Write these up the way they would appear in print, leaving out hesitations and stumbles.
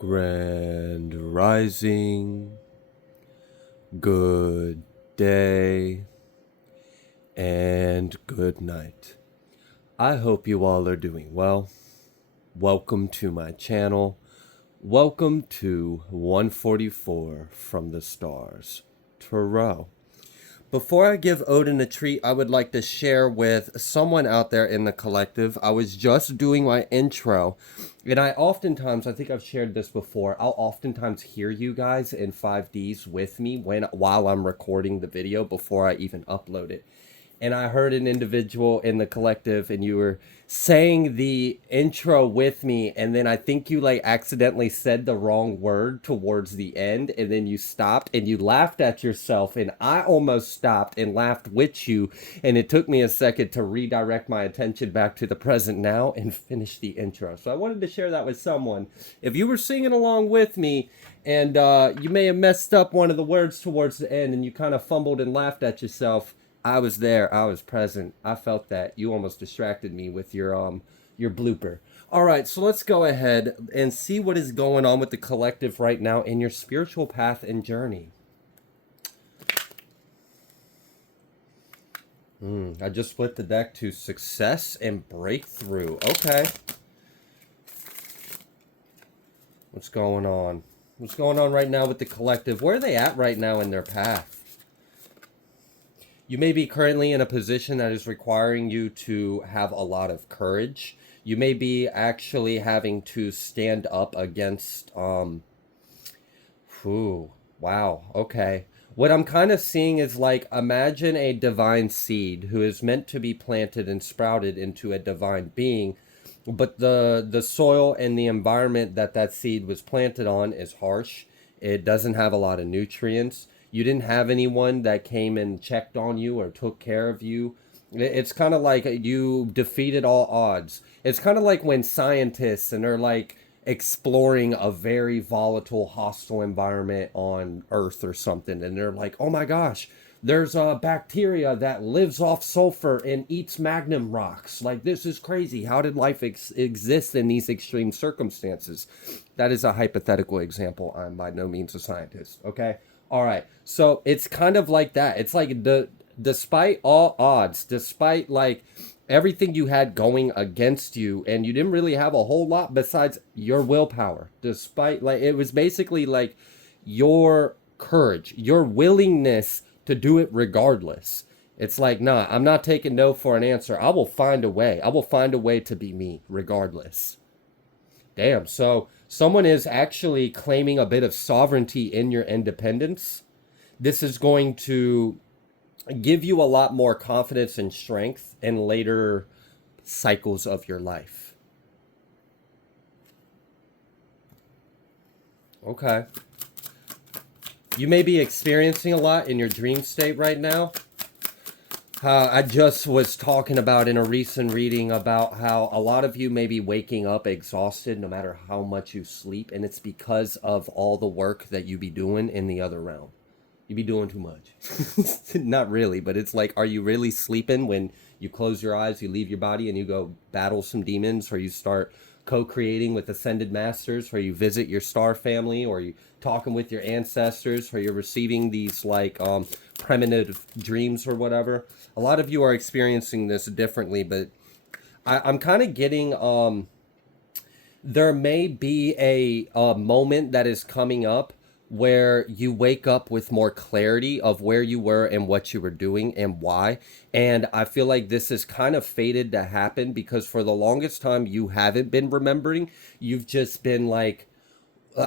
Grand Rising, good day, and good night. I hope you all are doing well. Welcome to my channel. Welcome to 144 from the Stars, Tarot. Before I give Odin a treat, I would like to share with someone out there in the collective. I was just doing my intro, and I think I've shared this before, I'll oftentimes hear you guys in 5Ds with me while I'm recording the video before I even upload it. And I heard an individual in the collective, and you were saying the intro with me, and then I think you like accidentally said the wrong word towards the end, and then you stopped and you laughed at yourself, and I almost stopped and laughed with you, and it took me a second to redirect my attention back to the present now and finish the intro. So I wanted to share that with someone. If you were singing along with me and you may have messed up one of the words towards the end and you kind of fumbled and laughed at yourself, I was there. I was present. I felt that. You almost distracted me with your blooper. All right, so let's go ahead and see what is going on with the collective right now in your spiritual path and journey. I just split the deck to success and breakthrough. Okay. What's going on? What's going on right now with the collective? Where are they at right now in their path? You may be currently in a position that is requiring you to have a lot of courage. You may be actually having to stand up against, wow, okay. What I'm kind of seeing is like, imagine a divine seed who is meant to be planted and sprouted into a divine being, but the soil and the environment that seed was planted on is harsh. It doesn't have a lot of nutrients. You didn't have anyone that came and checked on you or took care of you. It's kind of like you defeated all odds. It's kind of like when scientists and they're like exploring a very volatile, hostile environment on Earth or something, and they're like, oh my gosh, there's a bacteria that lives off sulfur and eats magnum rocks. Like, this is crazy. How did life exist in these extreme circumstances? That is a hypothetical example. I'm by no means a scientist, okay? All right, so it's kind of like that. It's like despite all odds, despite like everything you had going against you, and you didn't really have a whole lot besides your willpower. Despite like it was basically like your courage, your willingness to do it regardless. It's like, nah, I'm not taking no for an answer. I will find a way. I will find a way to be me regardless. Damn, so someone is actually claiming a bit of sovereignty in your independence. This is going to give you a lot more confidence and strength in later cycles of your life. Okay. You may be experiencing a lot in your dream state right now. I just was talking about in a recent reading about how a lot of you may be waking up exhausted no matter how much you sleep, and it's because of all the work that you be doing in the other realm. You be doing too much. Not really, but it's like, are you really sleeping when you close your eyes, you leave your body, and you go battle some demons, or you start co-creating with ascended masters, or you visit your star family, or you talking with your ancestors, or you're receiving these like premonitive dreams or whatever. A lot of you are experiencing this differently, but I'm kind of getting there may be a moment that is coming up where you wake up with more clarity of where you were and what you were doing and why. And I feel like this is kind of fated to happen because for the longest time you haven't been remembering. You've just been like,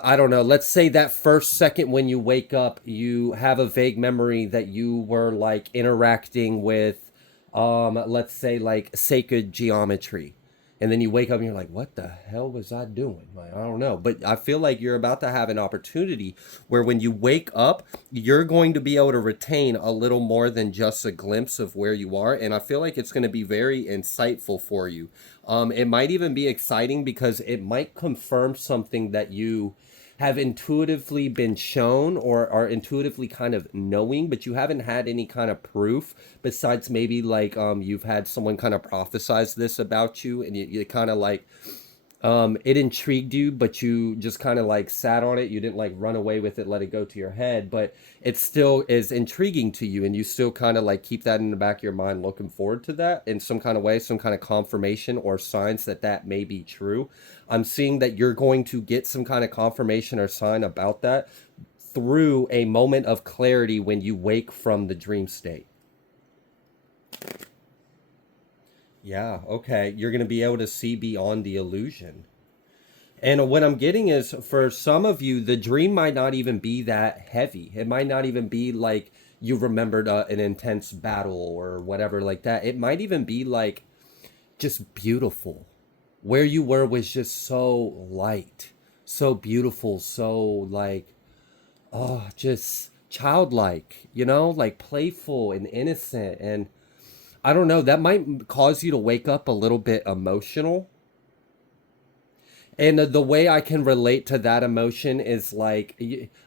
I don't know, let's say that first second when you wake up, you have a vague memory that you were like interacting with, let's say like sacred geometry. And then you wake up and you're like, what the hell was I doing? Like, I don't know. But I feel like you're about to have an opportunity where when you wake up, you're going to be able to retain a little more than just a glimpse of where you are. And I feel like it's going to be very insightful for you. It might even be exciting because it might confirm something that you have intuitively been shown or are intuitively kind of knowing, but you haven't had any kind of proof besides maybe like you've had someone kind of prophesize this about you, and you kind of like It intrigued you, but you just kind of like sat on it. You didn't like run away with it, let it go to your head, but it still is intriguing to you, and you still kind of like keep that in the back of your mind, looking forward to that in some kind of way, some kind of confirmation or signs that that may be true. I'm seeing that you're going to get some kind of confirmation or sign about that through a moment of clarity when you wake from the dream state. Yeah, okay. You're going to be able to see beyond the illusion. And what I'm getting is for some of you, the dream might not even be that heavy. It might not even be like you remembered an intense battle or whatever like that. It might even be like just beautiful. Where you were was just so light, so beautiful, so like, oh, just childlike, like playful and innocent. And I don't know, that might cause you to wake up a little bit emotional. And the way I can relate to that emotion is like,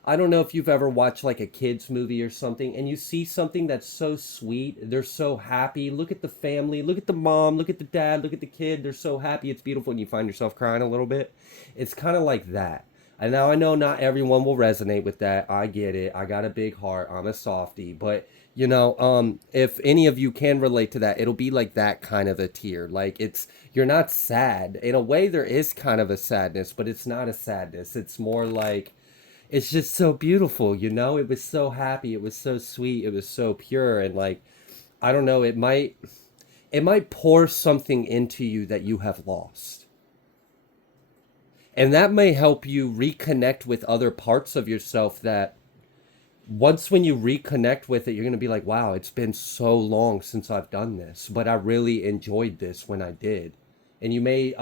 I don't know if you've ever watched like a kid's movie or something, and you see something that's so sweet. They're so happy. Look at the family. Look at the mom. Look at the dad. Look at the kid. They're so happy. It's beautiful. And you find yourself crying a little bit. It's kind of like that. And now I know not everyone will resonate with that. I get it. I got a big heart. I'm a softie. But if any of you can relate to that, it'll be like that kind of a tear. Like you're not sad. In a way, there is kind of a sadness, but it's not a sadness. It's more like it's just so beautiful. It was so happy, it was so sweet, it was so pure, and like I don't know, it might pour something into you that you have lost. And that may help you reconnect with other parts of yourself that once when you reconnect with it, you're going to be like, wow, it's been so long since I've done this, but I really enjoyed this when I did. And you may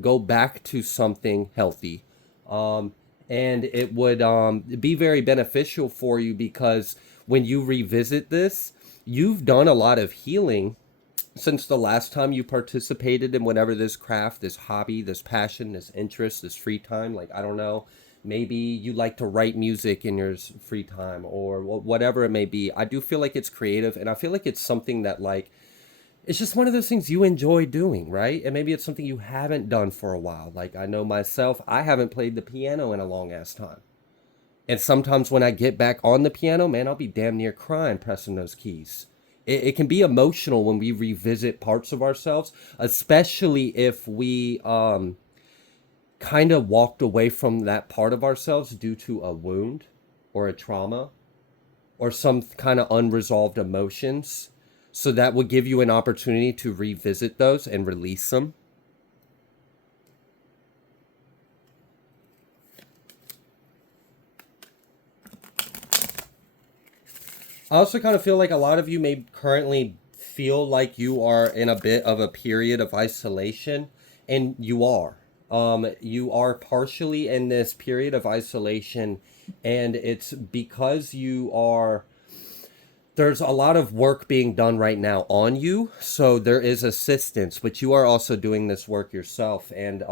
go back to something healthy. Um, and it would be very beneficial for you because when you revisit this, you've done a lot of healing since the last time you participated in whatever this craft, this hobby, this passion, this interest, this free time. Like, I don't know, maybe you like to write music in your free time or whatever it may be. I do feel like it's creative, and I feel like it's something that, like, it's just one of those things you enjoy doing, right? And maybe it's something you haven't done for a while. Like, I know myself, I haven't played the piano in a long ass time. And sometimes when I get back on the piano, man, I'll be damn near crying pressing those keys. It can be emotional when we revisit parts of ourselves, especially if we kind of walked away from that part of ourselves due to a wound or a trauma or some kind of unresolved emotions. So that would give you an opportunity to revisit those and release them. I also kind of feel like a lot of you may currently feel like you are in a bit of a period of isolation, and you are. You are partially in this period of isolation, and it's because there's a lot of work being done right now on you, so there is assistance, but you are also doing this work yourself, and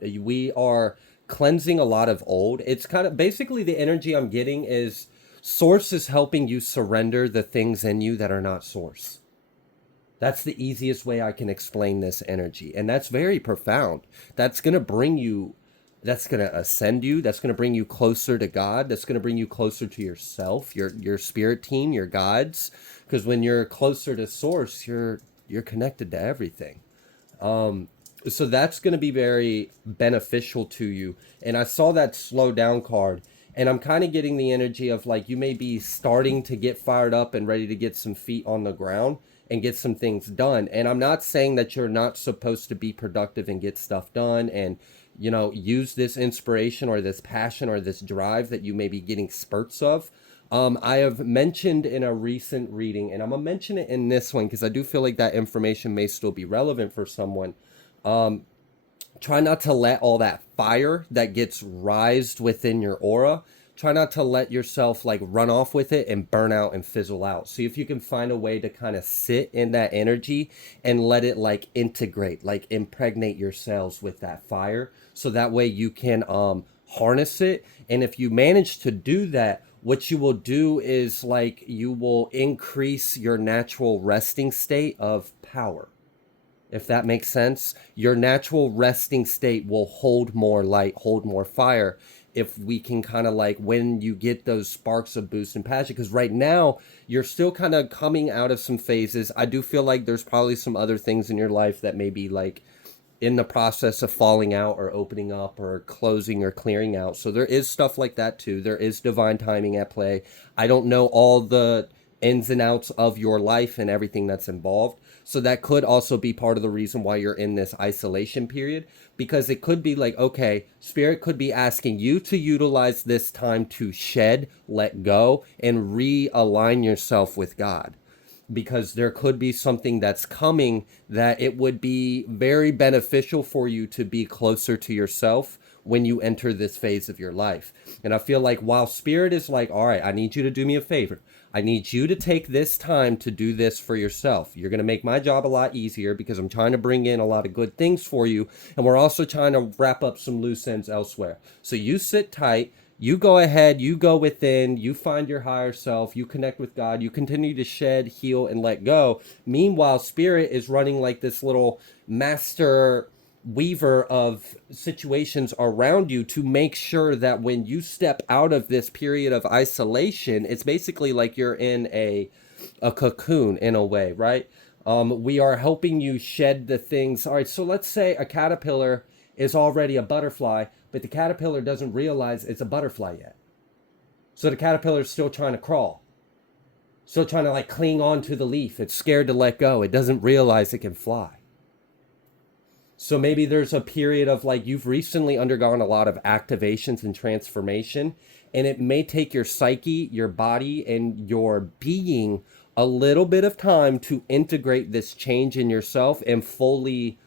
we are cleansing a lot of old. It's kind of basically the energy I'm getting is source is helping you surrender the things in you that are not source. That's the easiest way I can explain this energy. And that's very profound. That's going to bring you, that's going to ascend you. That's going to bring you closer to God. That's going to bring you closer to yourself, your spirit team, your gods. Because when you're closer to source, you're connected to everything. So that's going to be very beneficial to you. And I saw that slow down card, and I'm kind of getting the energy of like you may be starting to get fired up and ready to get some feet on the ground and get some things done. And I'm not saying that you're not supposed to be productive and get stuff done and use this inspiration or this passion or this drive that you may be getting spurts of. I have mentioned in a recent reading, and I'm gonna mention it in this one because I do feel like that information may still be relevant for someone. Try not to let all that fire that gets rised within your aura, try not to let yourself like run off with it and burn out and fizzle out. See if you can find a way to kind of sit in that energy and let it like integrate, like impregnate your cells with that fire, so that way you can harness it. And if you manage to do that, what you will do is like you will increase your natural resting state of power. if that makes sense. Your natural resting state will hold more light, hold more fire, if we can kind of like, when you get those sparks of boost and passion, because right now you're still kind of coming out of some phases. I do feel like there's probably some other things in your life that may be like in the process of falling out or opening up or closing or clearing out. So there is stuff like that too. There is divine timing at play. I don't know all the ins and outs of your life and everything that's involved. So that could also be part of the reason why you're in this isolation period, because it could be like, okay, spirit could be asking you to utilize this time to shed, let go, and realign yourself with God, because there could be something that's coming that it would be very beneficial for you to be closer to yourself when you enter this phase of your life. And I feel like while spirit is like, all right, I need you to do me a favor. I need you to take this time to do this for yourself. You're going to make my job a lot easier because I'm trying to bring in a lot of good things for you. And we're also trying to wrap up some loose ends elsewhere. So you sit tight. You go ahead, you go within, you find your higher self, you connect with God, you continue to shed, heal, and let go. Meanwhile, spirit is running like this little master weaver of situations around you to make sure that when you step out of this period of isolation, it's basically like you're in a cocoon in a way, right? We are helping you shed the things. All right, so let's say a caterpillar is already a butterfly, but the caterpillar doesn't realize it's a butterfly yet. So the caterpillar is still trying to crawl, still trying to like cling on to the leaf. It's scared to let go. It doesn't realize it can fly. So maybe there's a period of like, you've recently undergone a lot of activations and transformation, and it may take your psyche, your body, and your being a little bit of time to integrate this change in yourself and fully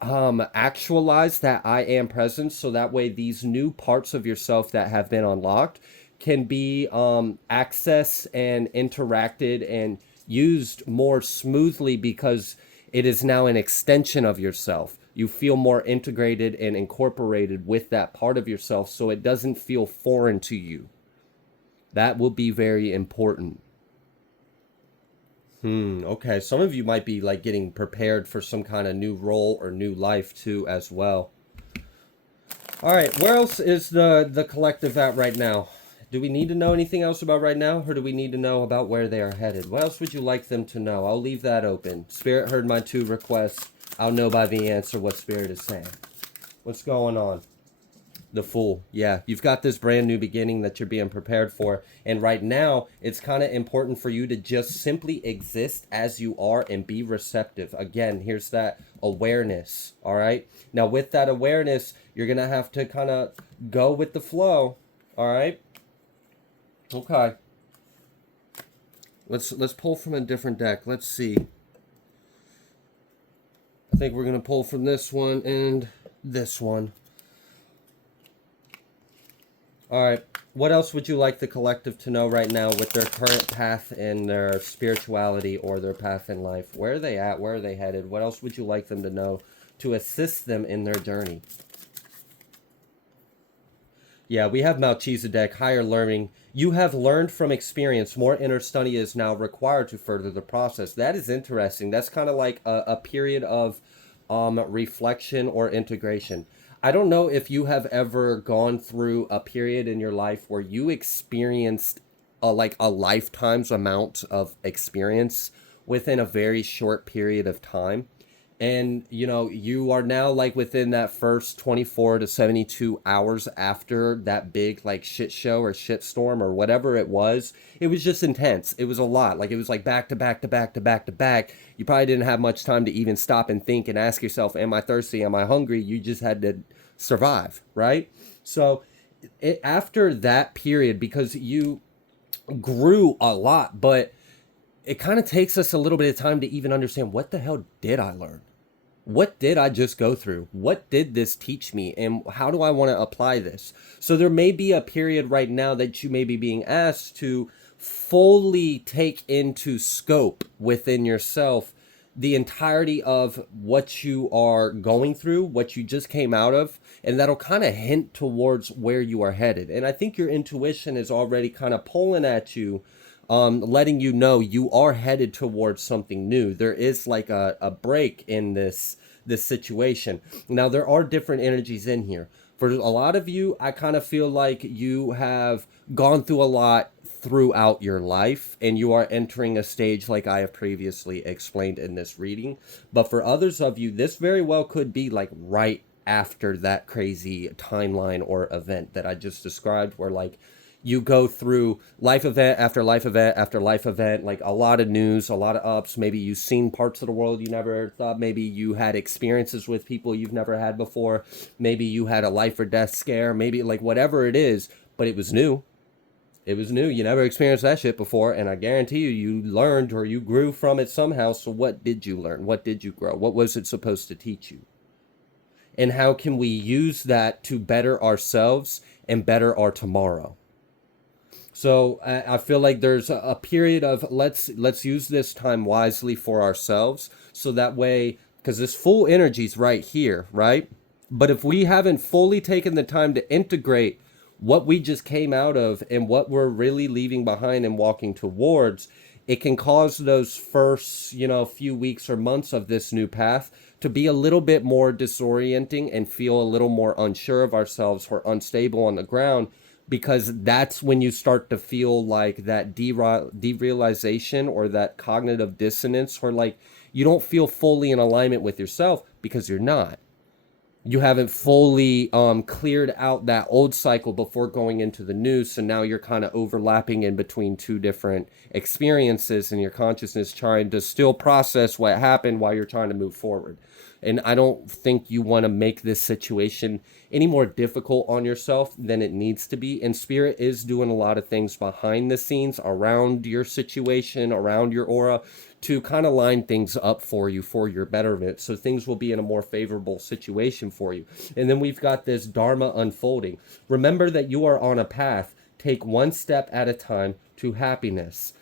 actualize that I am presence, so that way these new parts of yourself that have been unlocked can be accessed and interacted and used more smoothly, because it is now an extension of yourself. You feel more integrated and incorporated with that part of yourself, so it doesn't feel foreign to you. That will be very important. Okay, some of you might be like getting prepared for some kind of new role or new life too as well. All right, where else is the collective at right now? Do we need to know anything else about right now, or do we need to know about where they are headed? What else would you like them to know? I'll leave that open. Spirit heard my 2 requests. I'll know by the answer what Spirit is saying. What's going on? The Fool. Yeah, you've got this brand new beginning that you're being prepared for. And right now, it's kind of important for you to just simply exist as you are and be receptive. Again, here's that awareness. All right. Now, with that awareness, you're going to have to kind of go with the flow. All right. Okay. Let's pull from a different deck. Let's see. I think we're going to pull from this one and this one. All right, what else would you like the collective to know right now with their current path in their spirituality or their path in life? Where are they at? Where are they headed? What else would you like them to know to assist them in their journey? Yeah, we have Melchizedek, higher learning. You have learned from experience. More inner study is now required to further the process. That is interesting. That's kind of like a period of reflection or integration. I don't know if you have ever gone through a period in your life where you experienced like a lifetime's amount of experience within a very short period of time. And, you know, you are now like within that first 24 to 72 hours after that big like shit show or shit storm or whatever it was just intense. It was a lot. Like it was like back to back to back to back to back. You probably didn't have much time to even stop and think and ask yourself, am I thirsty? Am I hungry? You just had to survive, right? So after that period, because you grew a lot, but it kind of takes us a little bit of time to even understand, what the hell did I learn? What did I just go through? What did this teach me? And how do I want to apply this? So there may be a period right now that you may be being asked to fully take into scope within yourself the entirety of what you are going through, what you just came out of, and that'll kind of hint towards where you are headed. And I think your intuition is already kind of pulling at you letting you know you are headed towards something new. There is like a break in this situation. Now there are different energies in here. For a lot of you, I kind of feel like you have gone through a lot throughout your life and you are entering a stage like I have previously explained in this reading. But for others of you, this very well could be like right after that crazy timeline or event that I just described, where like you go through life event after life event after life event, like a lot of news, a lot of ups. Maybe you've seen parts of the world you never thought. Maybe you had experiences with people you've never had before. Maybe you had a life or death scare. Maybe like whatever it is, but it was new. It was new. You never experienced that shit before. And I guarantee you, you learned or you grew from it somehow. So what did you learn? What did you grow? What was it supposed to teach you? And how can we use that to better ourselves and better our tomorrow? So I feel like there's a period of let's use this time wisely for ourselves, so that way, because this full energy's right here, right? But if we haven't fully taken the time to integrate what we just came out of and what we're really leaving behind and walking towards, it can cause those first, few weeks or months of this new path to be a little bit more disorienting and feel a little more unsure of ourselves or unstable on the ground, because that's when you start to feel like that derealization or that cognitive dissonance, or like you don't feel fully in alignment with yourself because you're not. You haven't fully cleared out that old cycle before going into the new. So now you're kind of overlapping in between two different experiences, and your consciousness trying to still process what happened while you're trying to move forward. And I don't think you want to make this situation any more difficult on yourself than it needs to be. And Spirit is doing a lot of things behind the scenes around your situation, around your aura, to kind of line things up for you for your betterment. So things will be in a more favorable situation for you. And then we've got this Dharma unfolding. Remember that you are on a path. Take one step at a time to happiness.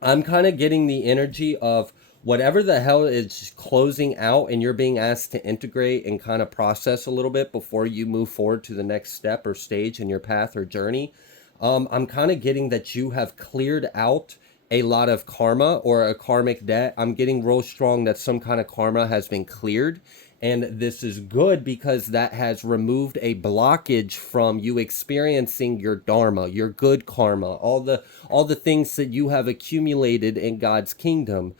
I'm kind of getting the energy of whatever the hell is closing out and you're being asked to integrate and kind of process a little bit before you move forward to the next step or stage in your path or journey. I'm kind of getting that you have cleared out a lot of karma or a karmic debt. I'm getting real strong that some kind of karma has been cleared. And this is good because that has removed a blockage from you experiencing your dharma, your good karma, all the things that you have accumulated in God's kingdom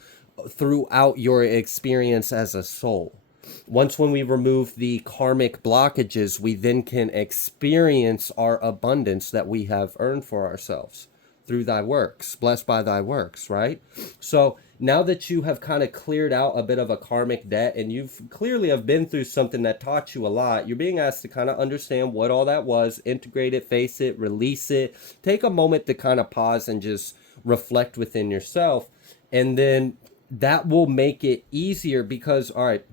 throughout your experience as a soul. Once when we remove the karmic blockages, we then can experience our abundance that we have earned for ourselves through thy works, blessed by thy works, right? So now that you have kind of cleared out a bit of a karmic debt and you've clearly have been through something that taught you a lot, you're being asked to kind of understand what all that was, integrate it, face it, release it, take a moment to kind of pause and just reflect within yourself. And then that will make it easier because, all right,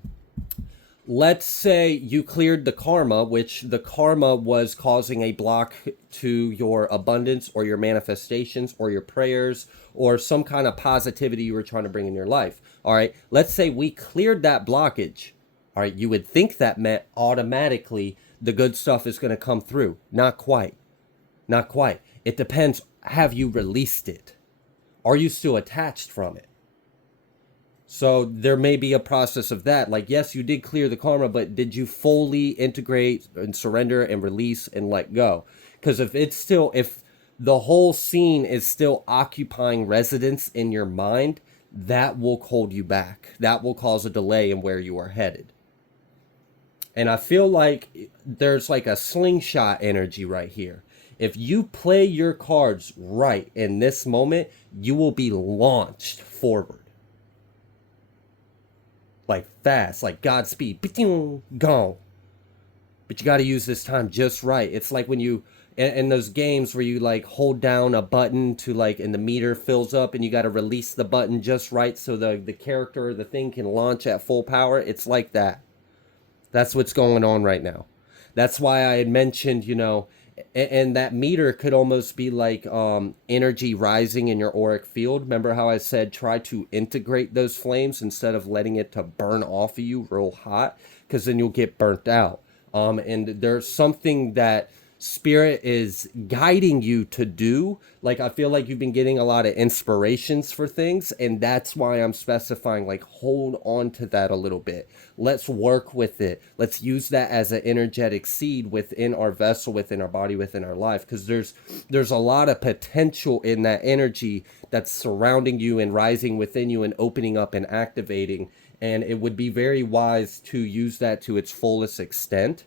let's say you cleared the karma, which the karma was causing a block to your abundance or your manifestations or your prayers or some kind of positivity you were trying to bring in your life. All right, let's say we cleared that blockage. All right, you would think that meant automatically the good stuff is going to come through. Not quite. Not quite. It depends. Have you released it? Are you still attached from it? So there may be a process of that. Like, yes, you did clear the karma, but did you fully integrate and surrender and release and let go? Because if the whole scene is still occupying residence in your mind, that will hold you back. That will cause a delay in where you are headed. And I feel like there's like a slingshot energy right here. If you play your cards right in this moment, you will be launched forward. Like fast, like Godspeed, gone. But you got to use this time just right. It's like when you, in those games where you like hold down a button to like, and the meter fills up and you got to release the button just right so the character or the thing can launch at full power. It's like that. That's what's going on right now. That's why I had mentioned, and that meter could almost be like energy rising in your auric field. Remember how I said try to integrate those flames instead of letting it to burn off of you real hot, because then you'll get burnt out. And there's something that Spirit is guiding you to do. Like, I feel like you've been getting a lot of inspirations for things, and that's why I'm specifying, like, hold on to that a little bit. Let's work with it. Let's use that as an energetic seed within our vessel, within our body, within our life, because there's a lot of potential in that energy that's surrounding you and rising within you and opening up and activating, and it would be very wise to use that to its fullest extent.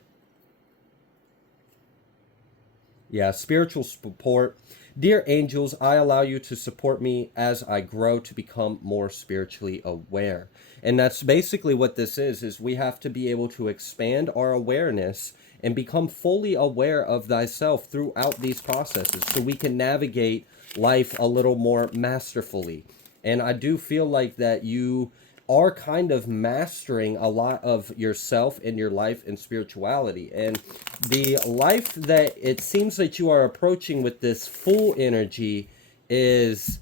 Yeah, spiritual support. Dear angels, I allow you to support me as I grow to become more spiritually aware. And that's basically what this is we have to be able to expand our awareness and become fully aware of thyself throughout these processes so we can navigate life a little more masterfully. And I do feel like that you are kind of mastering a lot of yourself in your life and spirituality. And the life that it seems that you are approaching with this full energy is,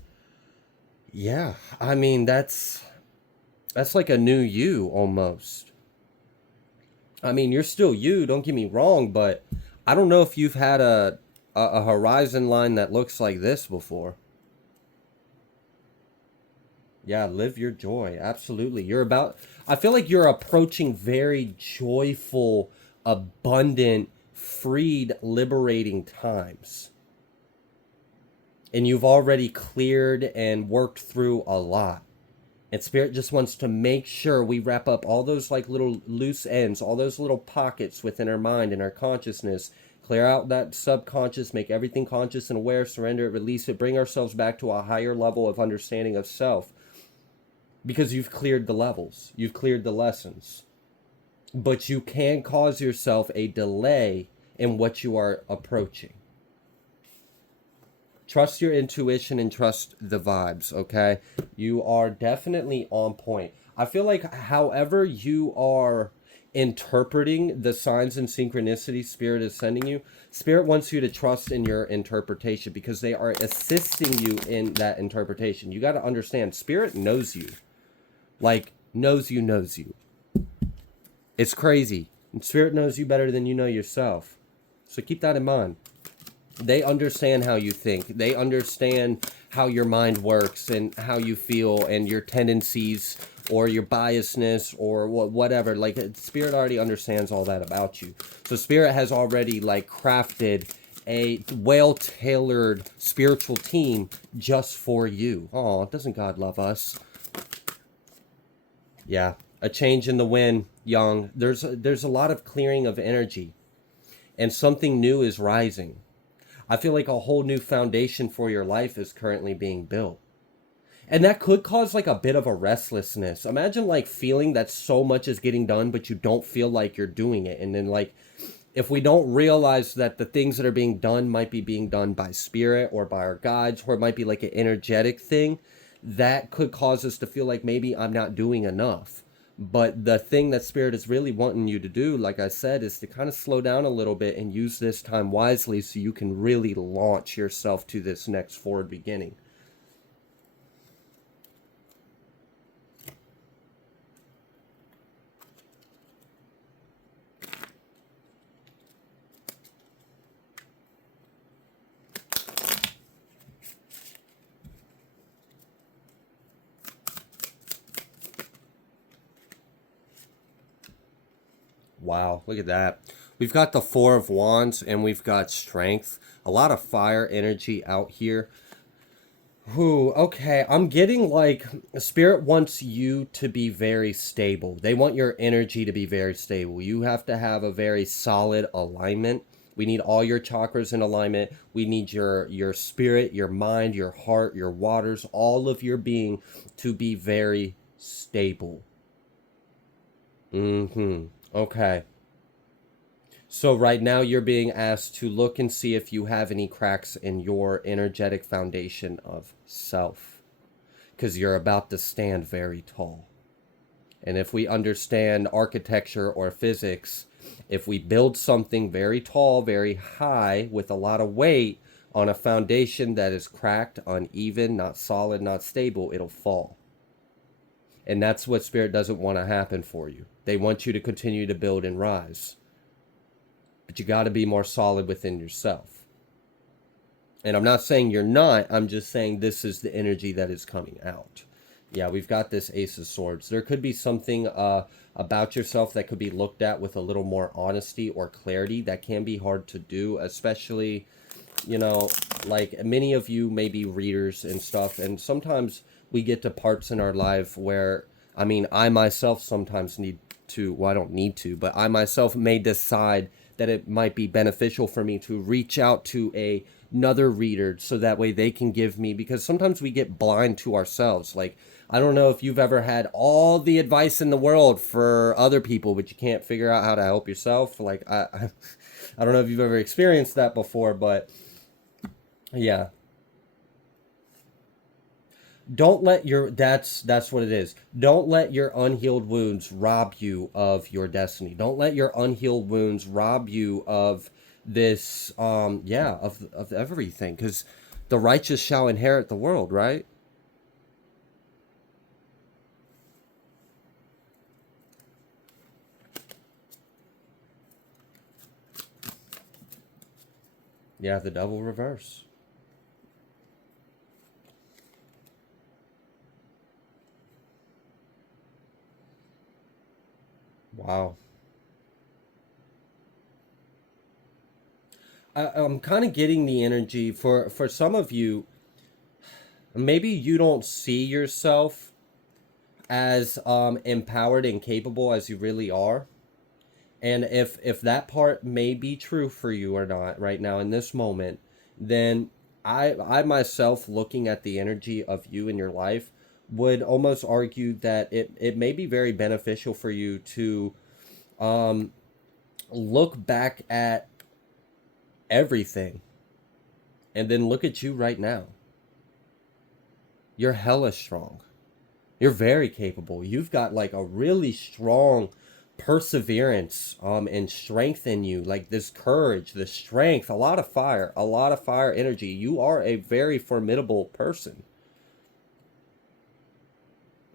yeah, I mean, that's like a new you almost. I mean, you're still you, don't get me wrong, but I don't know if you've had a horizon line that looks like this before. Yeah, live your joy. Absolutely. I feel like you're approaching very joyful, abundant, freed, liberating times. And you've already cleared and worked through a lot. And Spirit just wants to make sure we wrap up all those like little loose ends, all those little pockets within our mind and our consciousness. Clear out that subconscious, make everything conscious and aware, surrender it, release it, bring ourselves back to a higher level of understanding of self. Because you've cleared the levels, you've cleared the lessons. But you can cause yourself a delay in what you are approaching. Trust your intuition and trust the vibes, okay? You are definitely on point. I feel like however you are interpreting the signs and synchronicity Spirit is sending you, Spirit wants you to trust in your interpretation because they are assisting you in that interpretation. You got to understand, Spirit knows you. Like, knows you. It's crazy. And Spirit knows you better than you know yourself. So keep that in mind. They understand how you think. They understand how your mind works and how you feel and your tendencies or your biasness or whatever. Like, Spirit already understands all that about you. So Spirit has already, like, crafted a well-tailored spiritual team just for you. Oh, doesn't God love us? Yeah, a change in the wind, young. There's a lot of clearing of energy, and something new is rising. I feel like a whole new foundation for your life is currently being built. And that could cause like a bit of a restlessness. Imagine like feeling that so much is getting done, but you don't feel like you're doing it. And then like, if we don't realize that the things that are being done might be being done by Spirit or by our guides, or it might be like an energetic thing, that could cause us to feel like maybe I'm not doing enough. But the thing that Spirit is really wanting you to do, like I said, is to kind of slow down a little bit and use this time wisely so you can really launch yourself to this next forward beginning. Wow, look at that. We've got the Four of Wands and we've got strength. A lot of fire energy out here. Whew, okay, I'm getting like Spirit wants you to be very stable. They want your energy to be very stable. You have to have a very solid alignment. We need all your chakras in alignment. We need your spirit, your mind, your heart, your waters, all of your being to be very stable. Okay. So right now you're being asked to look and see if you have any cracks in your energetic foundation of self, because you're about to stand very tall. And if we understand architecture or physics, if we build something very tall, very high, with a lot of weight on a foundation that is cracked, uneven, not solid, not stable, it'll fall. And that's what Spirit doesn't want to happen for you. They want you to continue to build and rise. but you got to be more solid within yourself. And I'm not saying you're not, I'm just saying this is the energy that is coming out. Yeah, we've got this Ace of Swords. There could be something about yourself that could be looked at with a little more honesty or clarity. That can be hard to do, especially, you know, like many of you may be readers and stuff, and sometimes we get to parts in our life where, I mean, I myself sometimes need to, well, I don't need to, but I myself may decide that it might be beneficial for me to reach out to another reader so that way they can give me, because sometimes we get blind to ourselves. Like, I don't know if you've ever had all the advice in the world for other people, but you can't figure out how to help yourself. Like, I don't know if you've ever experienced that before, but yeah. Don't let your, that's what it is. Don't let your unhealed wounds rob you of your destiny. Don't let your unhealed wounds rob you of this yeah, of everything, cuz the righteous shall inherit the world, right? Yeah, the double reverse. Wow. I'm kind of getting the energy for some of you. Maybe you don't see yourself as empowered and capable as you really are. And if that part may be true for you or not right now in this moment, then I myself, looking at the energy of you in your life, would almost argue that it may be very beneficial for you to um look back at everything and then look at you right now. You're hella strong. You're very capable. You've got like a really strong perseverance and strength in you, like this courage, this strength, a lot of fire energy. You are a very formidable person.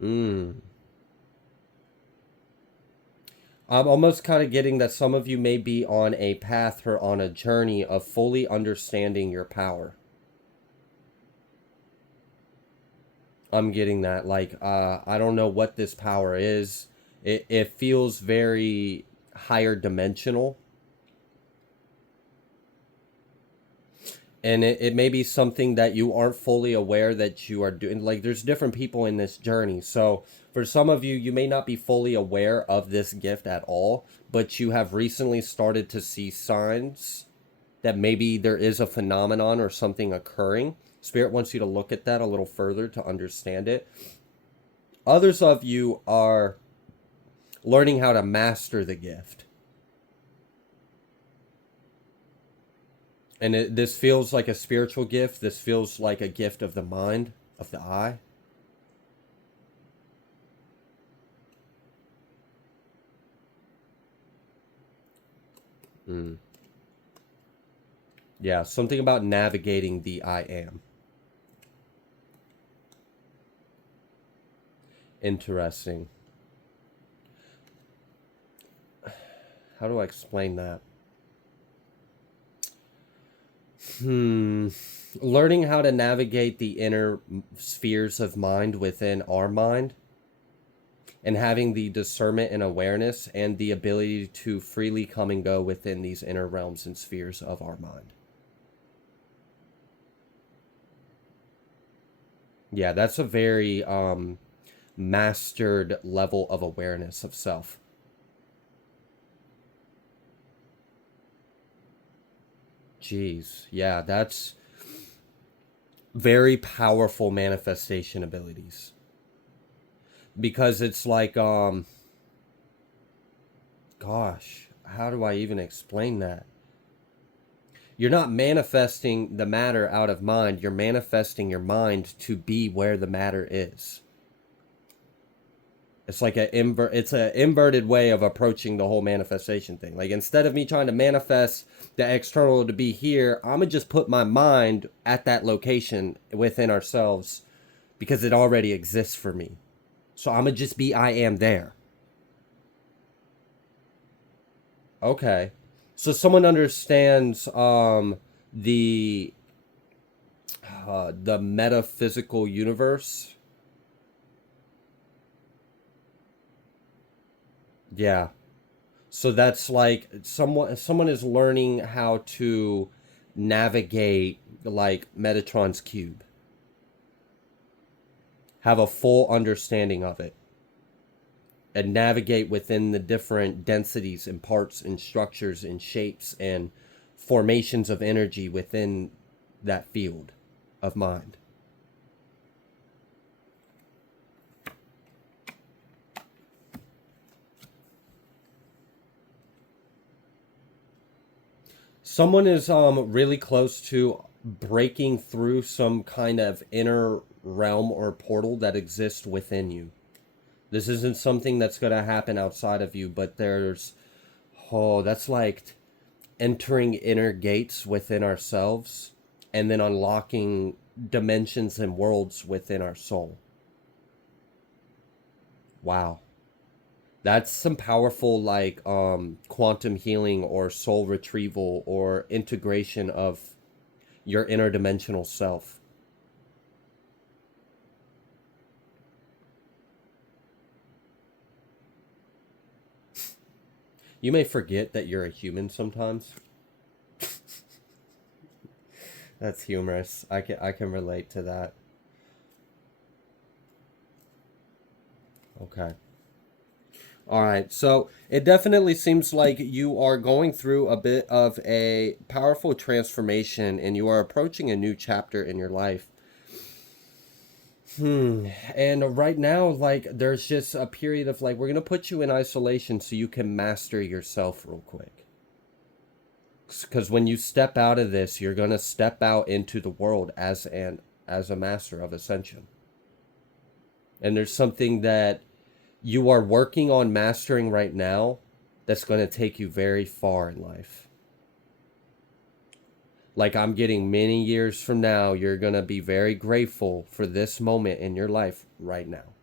Mm. I'm almost kind of getting that some of you may be on a path or on a journey of fully understanding your power. I'm getting that. Like, I don't know what this power is. It feels very higher dimensional. And it may be something that you aren't fully aware that you are doing. Like, there's different people in this journey. So for some of you, you may not be fully aware of this gift at all, but you have recently started to see signs that maybe there is a phenomenon or something occurring. Spirit wants you to look at that a little further to understand it. Others of you are learning how to master the gift. And this feels like a spiritual gift. This feels like a gift of the mind, of the eye. Mm. Yeah, something about navigating the I am. Interesting. How do I explain that? Hmm. Learning how to navigate the inner spheres of mind within our mind, and having the discernment and awareness and the ability to freely come and go within these inner realms and spheres of our mind. Yeah, that's a very mastered level of awareness of self. Jeez. Yeah, that's very powerful manifestation abilities. Because it's like gosh, how do I even explain that? You're not manifesting the matter out of mind, you're manifesting your mind to be where the matter is. It's like it's an inverted way of approaching the whole manifestation thing. Like, instead of me trying to manifest the external to be here, I'm gonna just put my mind at that location within ourselves because it already exists for me. So I'm gonna just be I am there. Okay. So someone understands the the metaphysical universe. Yeah. So that's like someone is learning how to navigate like Metatron's cube. Have a full understanding of it and navigate within the different densities and parts and structures and shapes and formations of energy within that field of mind. Someone is really close to breaking through some kind of inner realm or portal that exists within you. This isn't something that's going to happen outside of you, but that's like entering inner gates within ourselves and then unlocking dimensions and worlds within our soul. Wow. That's some powerful like quantum healing or soul retrieval or integration of your interdimensional self. You may forget that you're a human sometimes. That's humorous. I can relate to that. Okay. All right. So it definitely seems like you are going through a bit of a powerful transformation and you are approaching a new chapter in your life. And right now, like, there's just a period of like, we're going to put you in isolation so you can master yourself real quick. Because when you step out of this, you're going to step out into the world as a master of ascension. And there's something that you are working on mastering right now that's going to take you very far in life. Like I'm getting many years from now, you're going to be very grateful for this moment in your life right now.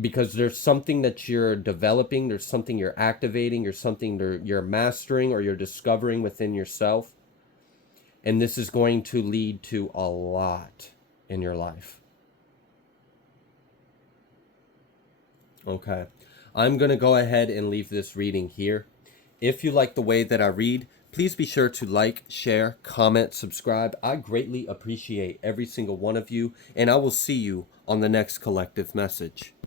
Because there's something that you're developing, there's something you're activating, there's something you're mastering or you're discovering within yourself. And this is going to lead to a lot in your life. Okay. I'm going to go ahead and leave this reading here. If you like the way that I read, please be sure to like, share, comment, subscribe. I greatly appreciate every single one of you, and I will see you on the next collective message.